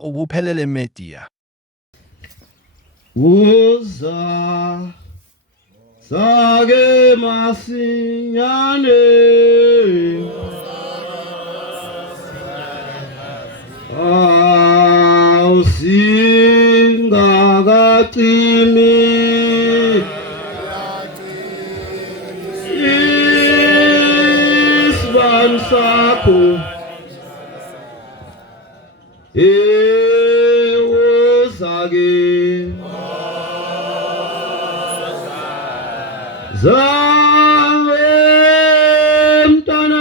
ubuphelele media. Uza sake masinyane singakacimi isibani sakho uzake zawe mtanami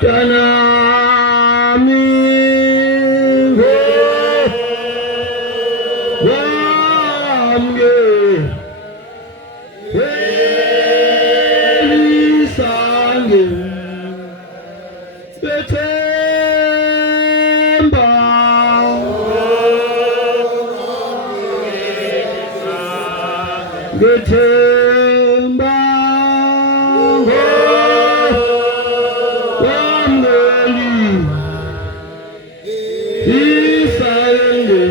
mtanami wamge elisange bethemba bethemba wamgeli isayenge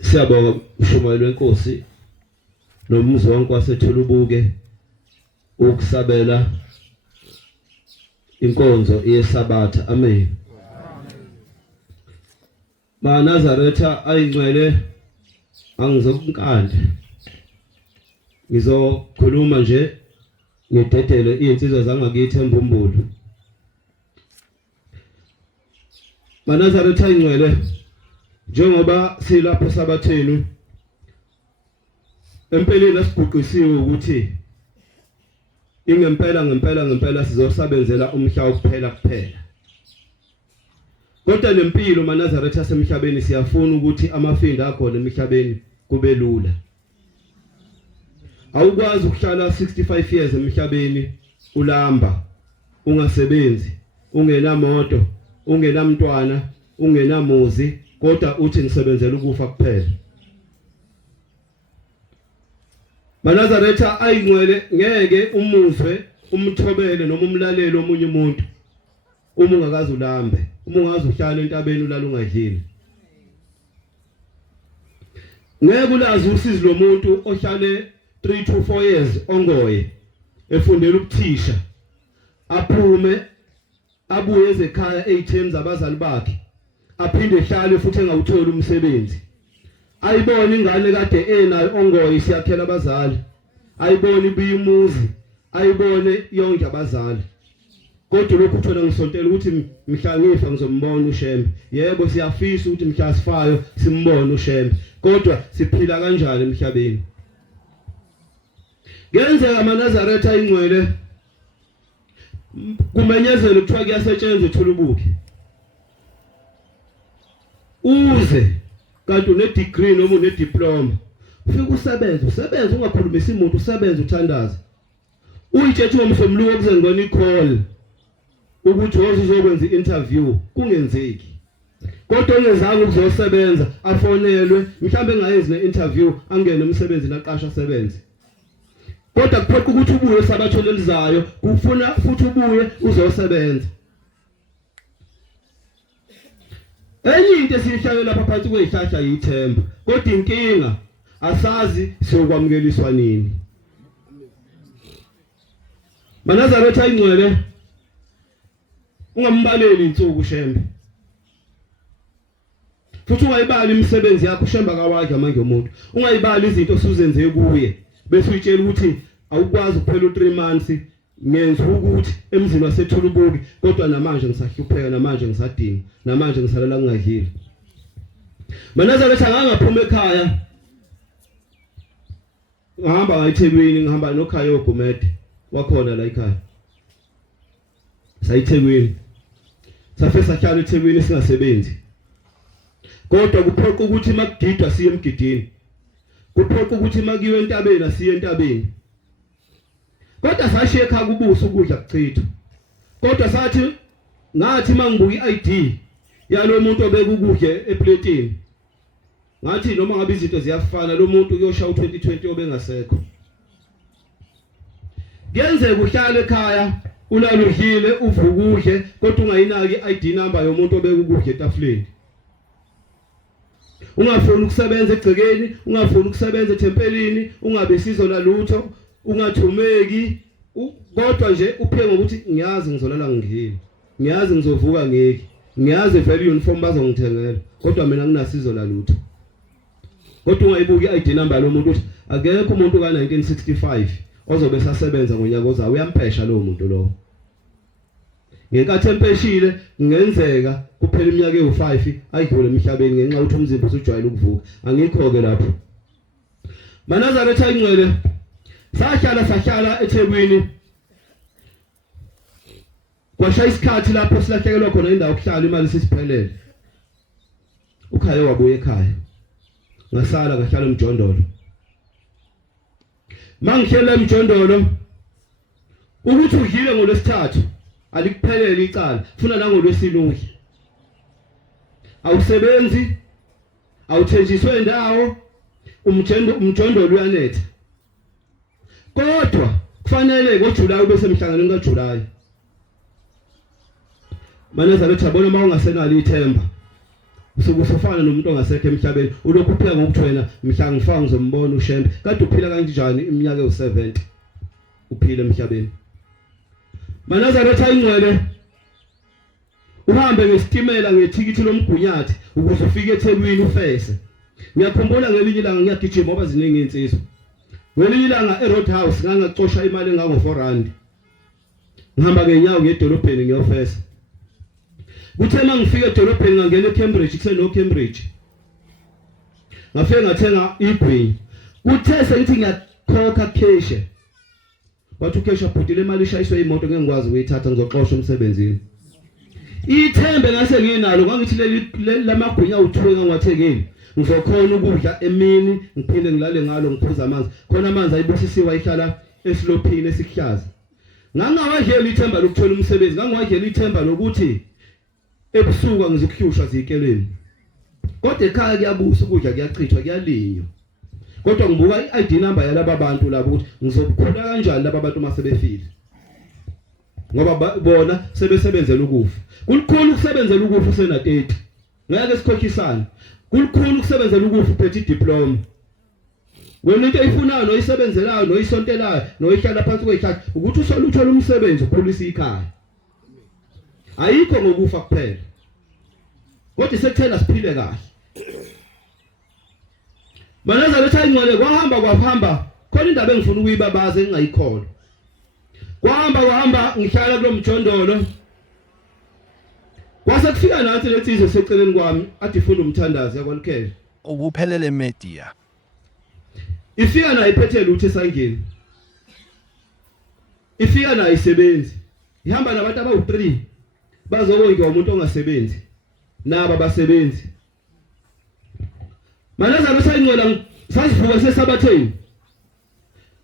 siyabonga mshumayeli wenkosi nomzi wonke waseThulubuke ukusabela inkonzo yesabatha. Amen. Nazaretha ayingcwele angizokunkanda. Ngizokhuluma nje ngidedele izinsizwa zangakithi eMbumbulu. Nazaretha ayingcwele njengoba silapho sabathenu empeleni asiguqisiwe ukuthi ngempela sizosebenzela umhlaba kuphela. Kodwa lempilo maNazaretha asemhlabeni siyafuna ukuthi amafinda akho emhlabeni kube lula. Awukwazi ukuhlala 65 years emhlabeni ulamba ungasebenzi, ungenamoto, ungenamntwana, ungenamuzi, kodwa uthi ngisebenzela ukufa kuphela. Nazaretha ayingcwele ngeke umuzwe umthobele noma umlalelo omunye umuntu uma ungakazi ulambe, uma ungazi uhlala entabeni ulala ungadlile. Ngeke ulazi usizo lomuntu ohlale 3 to 4 years ongoye efundela ukuthisha, aphume abuye ezekhaya 8 times abazali bakhe, aphinde ehlale futhi engawutholi umsebenzi. Ayibona ingane kade enayo ongoye siyakhela abazali, ayibona ibiyimuzi, ayibone yonke abazali. Kodwa lokhu uthola ngisontela ukuthi mhla ngifa ngizombona uShembe. Yebo siyafisa ukuthi mhla sifayo simbone uShembe, kodwa siphila kanjani emhlabeni? Ngenzeka maNazaretha ayingcwele kumenyezela ukuthiwa kuyasetshenzwa eThulubuke. Uze kanti une degree noma une diploma, ufike usebenze ungakhulumisa umuntu, usebenze uthandaza. Uyithethe umfemluko ukuze ngone icall ukuthi uzokwenza i-interview kungenzeki. Kodwa ongezange ukuzosebenza afonelwe mhlawumbe engayenzi ne-interview angene emsebenzini aqasha asebenze. Kodwa kuphoqa ukuthi ubuye sabathola elizayo, kufuna futhi ubuye uzosebenza. Enye into esihlale lapha phansi kwezihlahla yithemba, kodwa inkinga asazi siyokwamukeliswa nini. Nazaretha ayingcwele ungambaleli insuku uShembe, futhi ungayibali imisebenzi yakho uShembe akawadla manje umuntu. Ungayibali izinto osuzenze kuye bese uyitshela ukuthi awukwazi kuphela u3 months ngenza ukuthi emzini waseThulubuke, kodwa namanje ngisahlupheka, namanje ngisadinga, namanje ngisalela ngingadlile. Nazaretha angaphuma ekhaya ngihamba ngayiThekwini, ngihamba nokhaya oGumede wakhona la ekhaya. SayiThekwini safesa sahlala eThekwini singasebenzi. Kodwa kuphoqa ukuthi makugidwa siye emgidini, kuphoqa ukuthi makiwe entabeni asiye entabeni. Kodwa sashiye ekhaya kubuso ukudla kuchithwa. Kodwa sathi ngathi mangibuka iID yalo muntu obeka ukudla eplatini, ngathi noma ngabe izinto ziyafana lo muntu uyoshaya u2020 obengasekho. Kuyenzeka uhlale ekhaya ulala udlile uvuka udle kodwa ungayinaki iID number yomuntu obeka ukudla etafuleni. Ungafuni ukusebenza egcekeni, ungafuni ukusebenza ethempelini, ungabe sizo la lutho, ungathumeki, kodwa nje uphe ngokuthi ngiyazi ngizolala ngidlile. Ngiyazi ngizovuka ngeke. Ngiyazi vele uniform bazongithengela, kodwa mina nginasizo la lutho. Kodwa ungayibuki iID number lo muntu uthi akekho umuntu ka1965 ozobe sasebenza ngonyaka ozayo uyamphesha lo muntu lo. Ngenkathi empeshile ngenzeka kuphela iminyaka ewu5 ayidlule emhlabeni ngenxa ukuthi umzimba usujwayele ukuvuka. Angikho ke lapho. Manazaretha ayingcwele sahlala eThekwini. Kwashaya isikhathi lapho silahlekelwa khona indawo yokuhlala imali sisiphelele. Ukhaya wabuye ekhaya. Ngasala ngahlala eMjondolo. Mangihlela eMjondolo ukuthi udlile ngolwesithathu alikuphelele icala funa la ngolwesine udle. Awusebenzi, awuthenjiswe indawo, umjondolo uyanetha. Kodwa kufanele ngoJulayi ube semhlanganweni kaJulayi. Maneza bethi abona uma ungasenalo ithemba. Usuke usofana nomuntu ongasekho emhlabeni ulokhu upheka ngokuthi wena mhla ngifaka ngizombona uShembe kade uphila kanjani iminyaka ewu70 uphila emhlabeni. Manazaretha ayingcwele uhambe ngesitimela ngethikithi lomgunyathi ukuze ufike eThekwini ufese. Ngiyakhumbula ngelinye ilanga ngiyagijima ngoba ziningi insizwa. Ngelinye ilanga eRoadhouse ngangacosha imali engango R4. Ngihamba ngenyawo ngedolobheni ngiyofesa. Kuthe mangifika edolobheni ngangena eCambridge kuseno Cambridge. Ngafike ngathenga igwini. Kuthe sengithi ngiyakhokha cash. Bathi ucash abhudile imali ishayiswe imoto ngeke ngikwazi ukuyithatha ngizoxoshwa emsebenzini. Ithembe ngase nginalo ngangithi lamagwinya awuthuwe ngangathekeli. Ngizokhona ukudla emini ngiphinde ngilale ngalo ngiphuza amanzi. Khona amanzi ayibusisiwe ayihlala esilophini esihlaza. Ngangawadlela ithemba lokuthola umsebenzi, ngangawadlela ithemba lokuthi ebusuku ngizokuhlushwa zikeleni. Kodwa ekhaya kuyabusa ukudla kuyachithwa kuyalinywa. Kodwa ngibuka iID number yalaba bantu labo ukuthi ngizokukhula kanjani laba bantu masebefile. Ngoba bona sebesebenzela ukufa. Kulikhulu ukusebenzela ukufa usena 30. Ngeke sikhokhisane. Kulikhulu ukusebenzela ukufa uphethe idiploma. Wena into eyifunayo noyisebenzelayo noyisontelayo noyihlala phansi kweyihlahla ukuthi usoluthola umsebenzi ukhulisa ikhaya. Ayikho ngokufa kuphela. Kodwa sekuthela siphile kahle. Manazaretha ayingcwele kwahamba khona indaba engifuna ukuyibabaza engingayikholwa. Kwahamba ngihlala kulomjondolo. Kwase kufika nathi letsizwe seceleni kwami athi funda umthandazi yakwaLukhele. Ukuphelele media. Ifika nayo iphethe lutho esangeni. Ifika nayo isebenzi. Ihamba nabantu abawu3 bazobonga umuntu ongasebenzi. Naba basebenzi. Manazaretha ayingcwele sasivuka sesabatheni.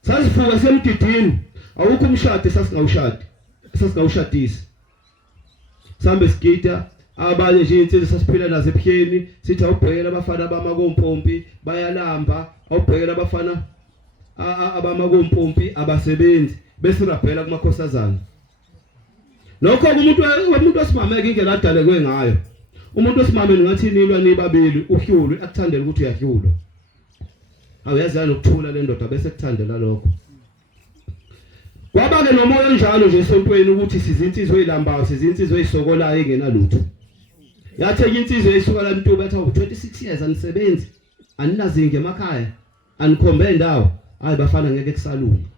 Sasivuka semgidini. Awukho umshado sasingawushadisi. Sambe sigida abanye nje insizwe sasiphila nazo ebuhleni sithi awubhekela abafana bamakompompi bayalamba awubhekela abafana abamakompompi abasebenzi bese rabhela kumakhosazana. Lokho umuntu osimameke indlela adalekwe ngayo. Umuntu osimameni ngathi nilwa nibabili uhlulwe akuthandela ukuthi uyahlulwa. Awuyazana ukuthula le ndoda bese kuthandela lokho. Kwaba ke nomoya njalo nje esontweni ukuthi sizinsizwe ezilambayo sizinsizwe ezisokolayo engenalutho. Yatheka insizwe esuka la Mtuba yathi 26 years anisebenzi aninazinge emakhaya anikhombe indawo hayi bafana ngeke kusalunga.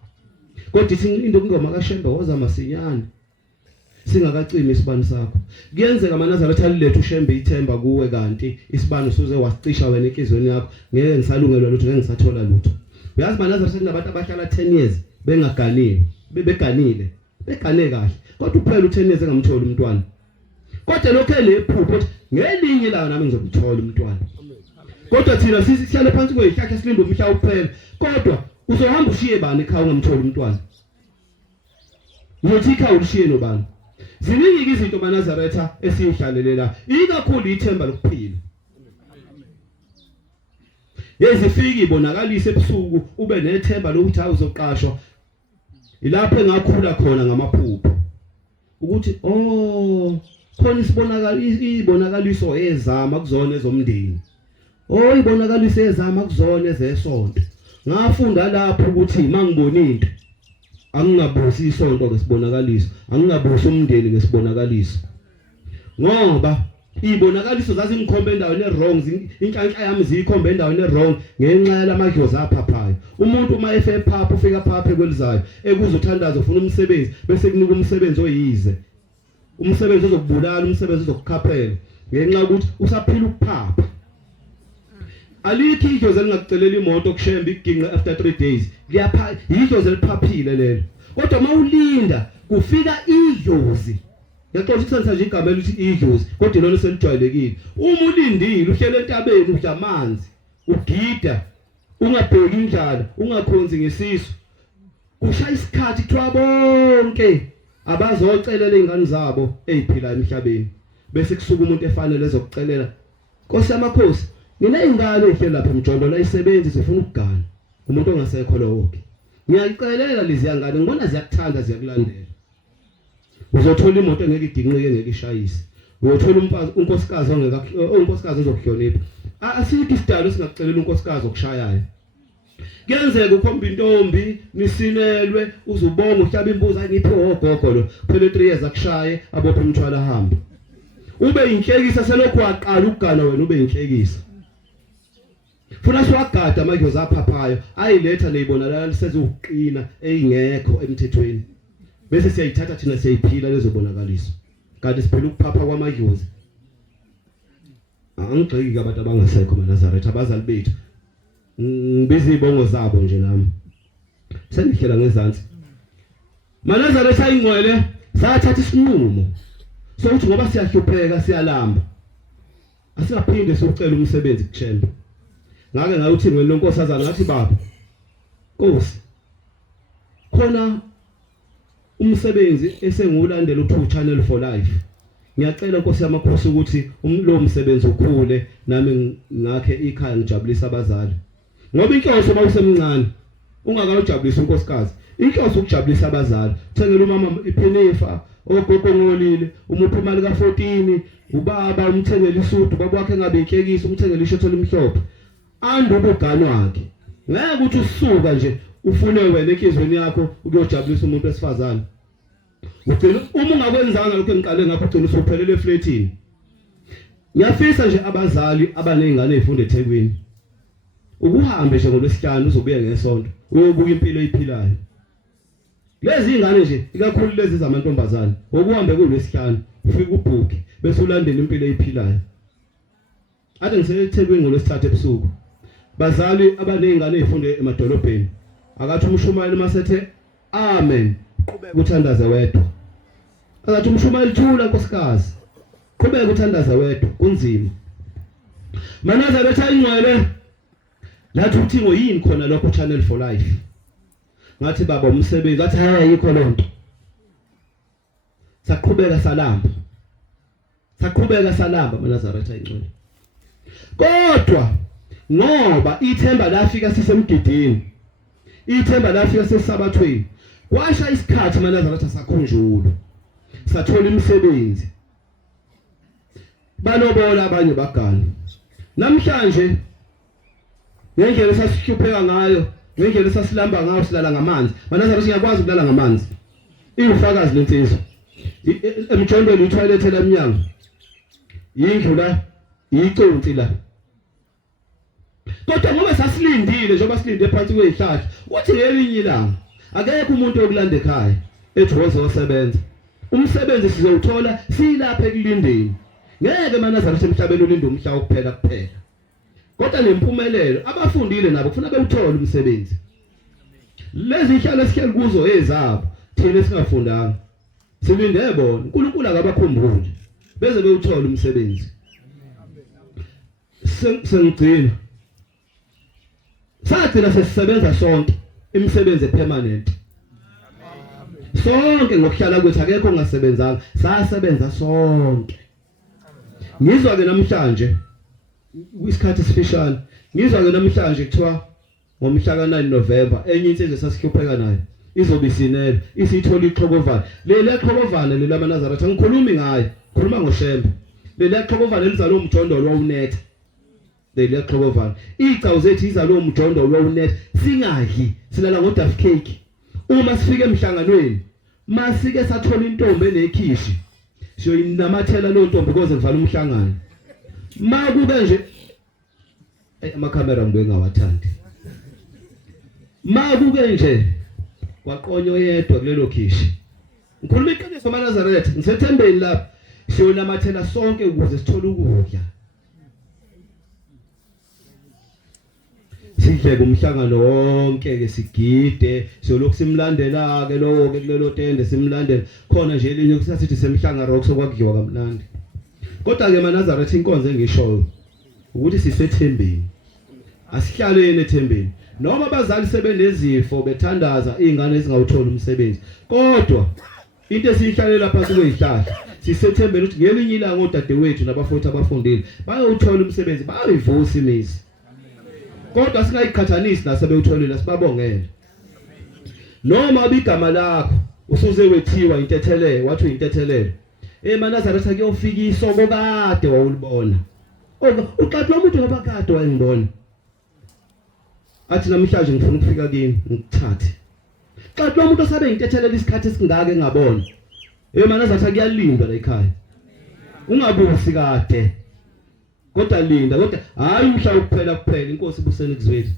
Kodwa ithi into kungoma kaShembe woza masinyane singakacimi isibani sakho. Kuyenzeka Manazaretha lilethe uShembe ithemba kuwe kanti isibani usuze wasicisha wena enhlizweni yakho ngeke ngisalungelwa lutho ngeke ngisathola lutho. Uyazi Manazaretha kunabantu abahlala 10 years bengaganile. Beganile begane kahle kodwa uphela u10 years engamthola umntwana. Kodwa lokho elephupho ngelinye ilanga nami ngizomthola umntwana. Kodwa thina sihlale phansi kweyihlahla silinde umhla uphela kodwa uzohamba ushiye bani ekhaya ungamthola umntwana. Uyothi ikhaya ulishiye nobani. Ziningi izinto Manazaretha esiyihlalele la ikakhulu ithemba lokuphila. yezifika ibonakalise ebusuku ube nethemba lokuthi awuzoqashwa ilapho engakhula khona ngamaphupho ukuthi khona ibonakaliso ezama kuzona ezomndeni ibonakaliso ezama kuzona ezesonto ngafunda lapho ukuthi mangibona into angingabusi isonto ngesibonakaliso angingabusi umndeni ngesibonakaliso ngoba ibonakaliso zazingikhomba endaweni wrong inhlanhla yami zikhomba endaweni wrong ngenxa yalamadlozi aphaphayo umuntu uma efe phapha ufika phapha ekwelizayo ekuzothandaza ufuna umsebenzi bese kunika umsebenzi oyize umsebenzi ozokubulala umsebenzi ozokukhaphela ngenxa ukuthi usaphila ukuphapha alikho idlozi elingakucelela imoto kushemba iginqe after 3 days liyapha idlozi eliphaphile lelo kodwa mawulinda kufika idlozi yaqoqa ukusenza nje igama elithi idlozi kodwa lona selijwayelekile uma ulindile uhlele entabeni udla amanzi ugida ungabheki indlala ungakhonzi ngesisu kushaya isikhathi kuthiwa bonke abazocelela izingane zabo eziphilayo emhlabeni bese kusuka umuntu efanele ezokucelela Nkosi yamakhosi ngineyingane ehle lapha emjondolo la isebenzi sifuna ukugana umuntu ongasekho lowo ngiyacelela lezi ngane ngibona ziyakuthanda ziyakulandela uzothola imoto engeke idinqike ngeke ishayise uyothola unkosikazi unkosikazi ozokuhlonipha asikho isidalo singakucelela unkosikazi okushayayo kuyenzeka ukhomba intombi nisinelwe uzubonga uhlaba imbuzi ayiphe ogogo lo phela 3 years akushaye abophe umthwala ahambe ube inhlekisa selokhu waqala ukugana wena ube inhlekisa funa siwagada amadlozi aphaphayo ayiletha neyibonakala lisezokuqina eyingekho emthethweni bese siyayithatha thina siyayiphila lezobonakaliso kanti siphila ukuphapha kwamadlozi angigxeki abantu abangasekho maNazaretha abazali bethu ngibiza izibongo zabo nje nami sengihlela ngezansi maNazaretha ayingcwele sathatha isinqumo sokuthi ngoba siyahlupheka siyalamba asingaphinde sicela umsebenzi kushembe ngake ngawuthi ngwele lonkosazana ngathi baba Nkosi khona umsebenzi esengiwulandela u2 Channel for Life ngiyacela Nkosi yamakhosi ukuthi lo msebenzi ukhule nami ngakhe ikhaya ngijabulisa abazali ngoba inhloso mawusemncane ungakawujabulisa unkosikazi inhloso ukujabulisa abazali thengela umama iphinifa ogogo ngolile umuphi imali ka14 ubaba umthengele isudu baba wakhe ngabe inhlekisa umthengele ishotho limhlophe andubugano wakhe ngeke ukuthi usuka nje ufune wena enhlizweni yakho ukuyojabulisa umuntu wesifazane ugcina uma ungakwenzanga lokho engiqale ngakho ugcina usuphelele eflatini ngiyafisa nje abazali abanezingane ezifunda eThekwini ukuhambe nje ngolwesihlanu uzobuya ngesonto uyobuka impilo eyiphilayo lezi ingane nje ikakhulu lezi zamantombazane ukuhambe kulwesihlanu ufika ubhuke bese ulandela impilo eyiphilayo ade ngiseThekwini ngolwesithathu ebusuku bazali abanezingane ezifunde emadolobheni akathi umshumayeli masethe amen qhubeka uthandaze wedwa akathi umshumayeli thula nkosikazi qhubeka uthandaze wedwa kunzima maNazaretha ingcwele lathi uthingo yini khona lokho Channel for Life ngathi baba umsebenzi athi ayikho lonto saqhubeka salamba maNazaretha ingcwele kodwa ngoba ithemba lafika sisemgidini ithemba lafika sesabathweni kwasha isikhathi maNazaretha sakhunjulwa sathola imisebenzi balobola abanye bagana namhlanje ngendlela sasihlupheka ngayo ngendlela sasilamba ngayo silala ngamanzi maNazaretha ngiyakwazi ukulala ngamanzi ingufakazi lensizwa emjondweni itoilet lemnyango yindlu la iconsi la kodwa ngoba sasilindile njengoba silinde phansi kwezihlahla uthi ngelinye ilanga akekho umuntu okulanda ekhaya ethi wozosebenza umsebenzi sizowuthola silapha ekulindeni ngeke maNazaretha emhlabeni ulinde umhla kuphela kodwa nempumelelo abafundile nabo kufanele bewuthola umsebenzi lezi ihlalo esihleli kuzo ezabo thina singafundanga silinde bona uNkulunkulu akabakhumbule beze bewuthola umsebenzi sengigcina sagcina sesisebenza sonke imisebenzi epermanent sonke ngokuhlala kwethu akekho ongasebenzanga sasebenza sonke ngizwa ke namhlanje isikhathi sifishane ngizwa ke namhlanje kuthiwa ngomhla ka 9 November enye insizwe sasihlupheka nayo izobe isinele isithola ixhokovana le xhokovana le lamaNazaretha ngikhulumi ngayo khuluma ngoShembe le xhokovana elizalo umjondolo wawunetha le xhokovana icawu zethu izalo umjondolo wawunetha singadli silala ngoDuff cake uma sifike emhlanganweni masike sathola intombi enekhishi siyoyinamathela lo ntombi ukuze kuvala umhlangano makube nje amakhamera ngibe ngawathandi makube nje kwaqonyo yedwa kulelo khishi ngikhuluma iqiniso maNazaretha ngisethembeni lapha siyonamathela sonke ukuze sithole ukudla sidle kumhlangano wonke ke sigide siyolokhu simlandela ke lowo ke kulelo tende simlandela khona nje elinye kusasithi semhlanga rock sokwakudliwa kamnandi kodwa ke maNazaretha inkonzo engishoyo ukuthi sisethembeni asihlaleni ethembeni noma abazali sebenezifo bethandaza izingane ezingawutholi umsebenzi kodwa into esihlalela phansi kwezihlahla sisethembeni ukuthi ngelinye ilanga odadewethu nabafowethu abafundile bayothola umsebenzi bayivusa imizi kodwa singayiqhathanisi nasebewutholile sibabongela noma abigama lakho usuze wethiwa intethelele wathi uyintethelele maNazaretha kuyofika isoko kade wawulibona uqathi lo muntu ngoba kade wayengibona athi namhlanje ngifuna ukufika kini ngikuthathe xathi lo muntu osabe intethelele isikhathi esingaka engabona maNazaretha kuyalindwa la ekhaya ungabusi kade kodwa linda kodwa hayi umhla kuphela inkosi ibuseni kuzweli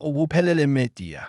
Ubuphelele Media.